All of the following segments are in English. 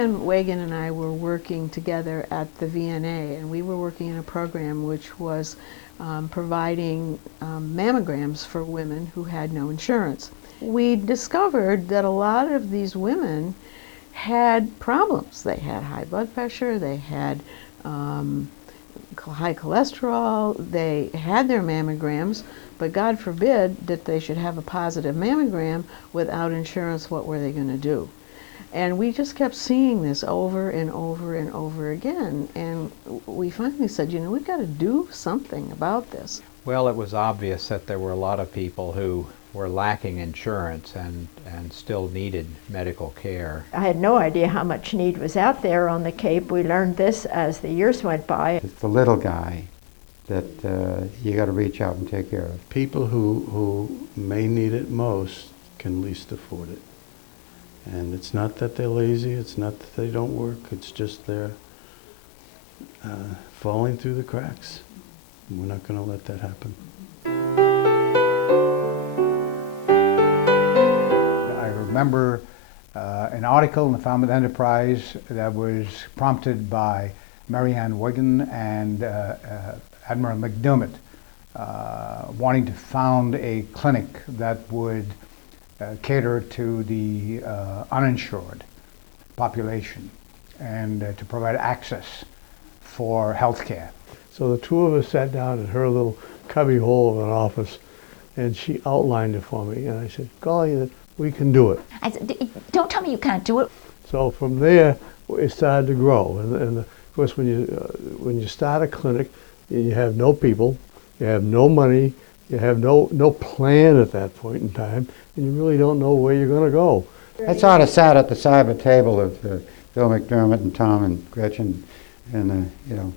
Marianne Wagon and I were working together at the VNA, and we were working in a program which was providing mammograms for women who had no insurance. We discovered that a lot of these women had problems. They had high blood pressure, they had high cholesterol, they had their mammograms, but God forbid that they should have a positive mammogram without insurance. What were they going to do? And we just kept seeing this over and over and over again. And we finally said, you know, we've got to do something about this. Well, it was obvious that there were a lot of people who were lacking insurance and still needed medical care. I had no idea how much need was out there on the Cape. We learned this as the years went by. It's the little guy that you got to reach out and take care of. People who may need it most can least afford it. And it's not that they're lazy, it's not that they don't work, it's just they're falling through the cracks. We're not going to let that happen. I remember an article in the Falmouth Enterprise that was prompted by Marianne Wagon and Admiral McDermott wanting to found a clinic that would cater to the uninsured population and to provide access for health care. So the two of us sat down in her little cubby hole of an office, and she outlined it for me, and I said, golly, we can do it. I said, don't tell me you can't do it. So from there, it started to grow. And of course, when you start a clinic, you have no people, you have no money, you have no plan at that point in time, and you really don't know where you're going to go. I sort of sat at the side of the table of Bill McDermott and Tom and Gretchen, and you know,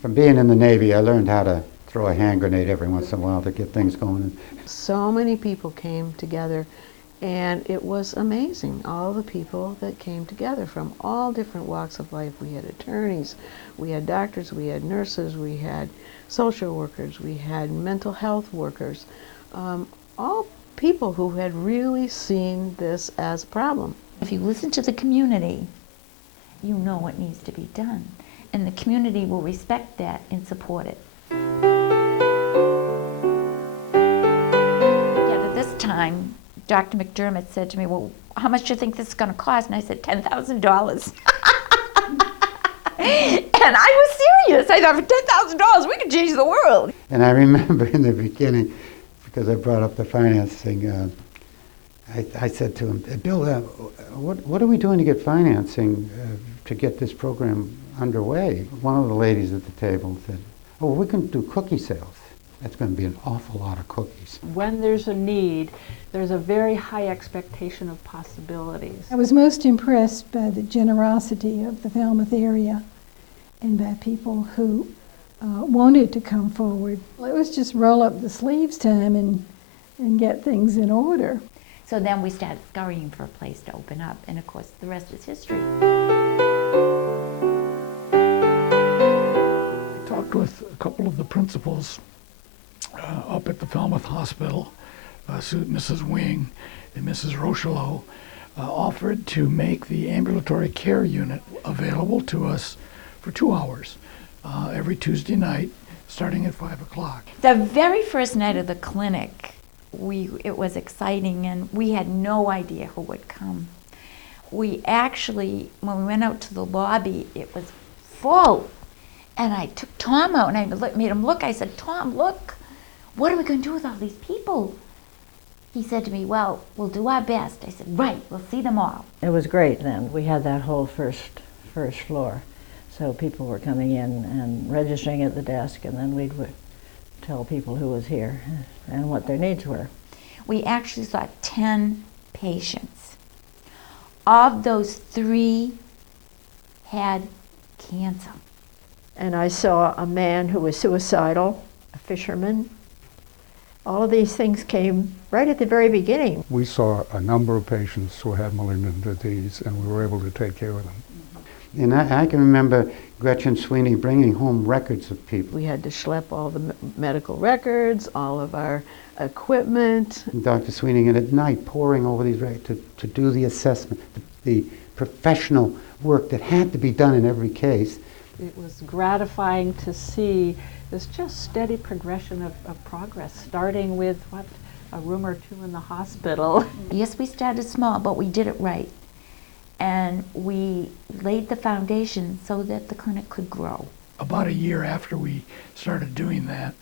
from being in the Navy, I learned how to throw a hand grenade every once in a while to get things going. So many people came together, and it was amazing, all the people that came together from all different walks of life. We had attorneys, we had doctors, we had nurses, we had social workers, we had mental health workers, all people who had really seen this as a problem. If you listen to the community, you know what needs to be done. And the community will respect that and support it. Yet at this time, Dr. McDermott said to me, well, how much do you think this is going to cost? And I said, $10,000. And I was serious. I thought, for $10,000, we could change the world. And I remember in the beginning, because I brought up the financing, I said to him, Bill, what are we doing to get financing to get this program underway? One of the ladies at the table said, oh, we can do cookie sales. That's going to be an awful lot of cookies. When there's a need, there's a very high expectation of possibilities. I was most impressed by the generosity of the Falmouth area and by people who wanted to come forward. It was just roll up the sleeves time and get things in order. So then we started scurrying for a place to open up, and of course the rest is history. I talked with a couple of the principals up at the Falmouth Hospital. Mrs. Wing and Mrs. Rochelot offered to make the ambulatory care unit available to us for 2 hours every Tuesday night, starting at 5 o'clock. The very first night of the clinic, it was exciting, and we had no idea who would come. We actually, when we went out to the lobby, it was full. And I took Tom out and I made him look. I said, Tom, look, what are we going to do with all these people? He said to me, well, we'll do our best. I said, right, we'll see them all. It was great then. We had that whole first floor. So people were coming in and registering at the desk, and then we'd tell people who was here and what their needs were. We actually saw 10 patients. Of those, 3 had cancer. And I saw a man who was suicidal, a fisherman. All of these things came right at the very beginning. We saw a number of patients who had malignant disease, and we were able to take care of them. And I can remember Gretchen Sweeney bringing home records of people. We had to schlep all the medical records, all of our equipment. And Dr. Sweeney, and at night, poring over these records to do the assessment, the professional work that had to be done in every case. It was gratifying to see this just steady progression of progress, starting with, what, a room or two in the hospital. Yes, we started small, but we did it right. And we laid the foundation so that the clinic could grow. About a year after we started doing that,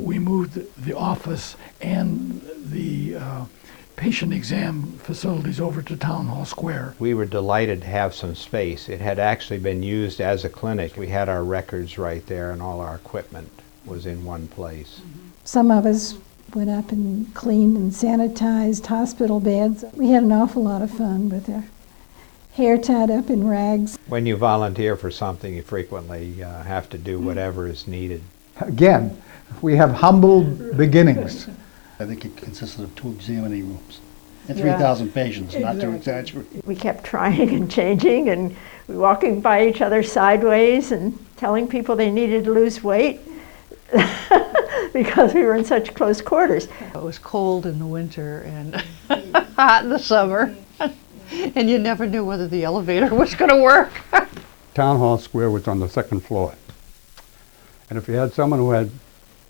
we moved the office and the patient exam facilities over to Town Hall Square. We were delighted to have some space. It had actually been used as a clinic. We had our records right there and all our equipment was in one place. Some of us went up and cleaned and sanitized hospital beds. We had an awful lot of fun with our hair tied up in rags. When you volunteer for something, you frequently have to do whatever is needed. Again, we have humble beginnings. I think it consisted of 2 examining rooms and 3,000 patients, not to exaggerate. We kept trying and changing and walking by each other sideways and telling people they needed to lose weight because we were in such close quarters. It was cold in the winter and hot in the summer, and you never knew whether the elevator was going to work. Town Hall Square was on the 2nd floor. And if you had someone who had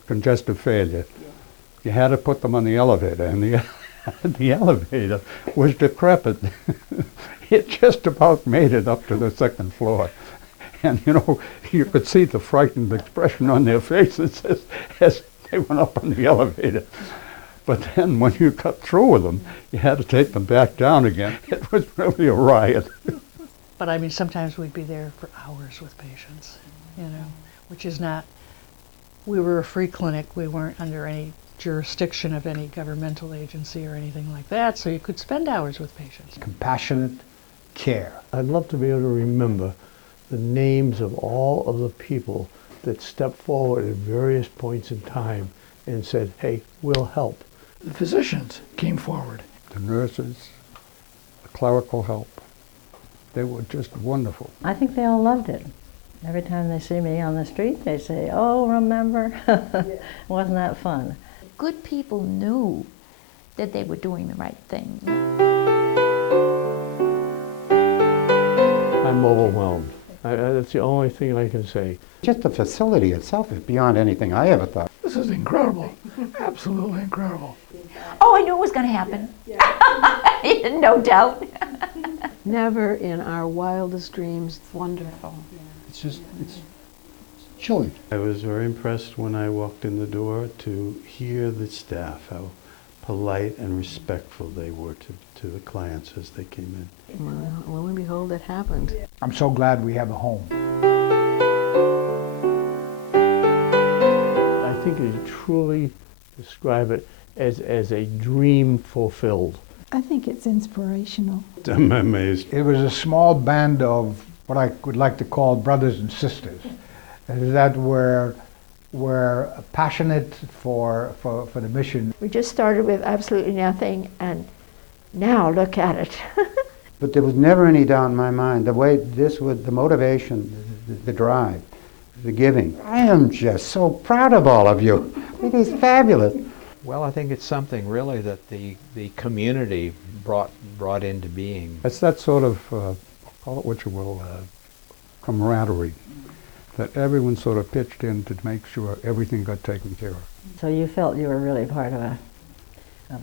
congestive failure, you had to put them on the elevator, and the elevator was decrepit. It just about made it up to the 2nd floor. And you know, you could see the frightened expression on their faces as they went up on the elevator. But then when you got through with them, you had to take them back down again. It was really a riot. But I mean, sometimes we'd be there for hours with patients, you know, which is not, we were a free clinic. We weren't under any jurisdiction of any governmental agency or anything like that, so you could spend hours with patients. Compassionate care. I'd love to be able to remember the names of all of the people that stepped forward at various points in time and said, hey, we'll help. The physicians came forward. The nurses, the clerical help, they were just wonderful. I think they all loved it. Every time they see me on the street, they say, oh, remember? Wasn't that fun? Good people knew that they were doing the right thing. I'm overwhelmed. That's the only thing I can say. Just the facility itself is beyond anything I ever thought. This is incredible, absolutely incredible. Oh, I knew it was going to happen. No doubt. Never in our wildest dreams. It's wonderful. It's chilling. I was very impressed when I walked in the door to hear the staff, how polite and respectful they were to the clients as they came in. Well, lo and behold, it happened. I'm so glad we have a home. I think you truly describe it as a dream fulfilled. I think it's inspirational. I'm amazed. It was a small band of what I would like to call brothers and sisters that were passionate for the mission. We just started with absolutely nothing, and now look at it. But there was never any doubt in my mind, the way this was, the motivation, the drive, the giving. I am just so proud of all of you. It is fabulous. Well, I think it's something really that the community brought into being. It's that sort of, call it what you will, camaraderie, that everyone sort of pitched in to make sure everything got taken care of. So you felt you were really part of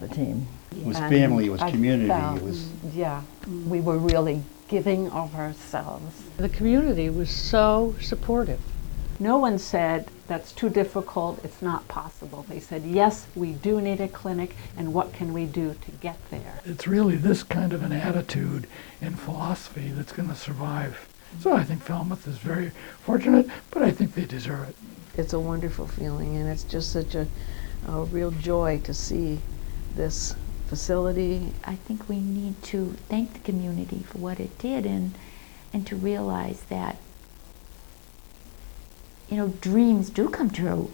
a team. It was family, it was community, it was... Yeah, we were really giving of ourselves. The community was so supportive. No one said, that's too difficult, it's not possible. They said, yes, we do need a clinic, and what can we do to get there? It's really this kind of an attitude and philosophy that's going to survive. So I think Falmouth is very fortunate, but I think they deserve it. It's a wonderful feeling, and it's just such a real joy to see this facility. I think we need to thank the community for what it did and to realize that, you know, dreams do come true.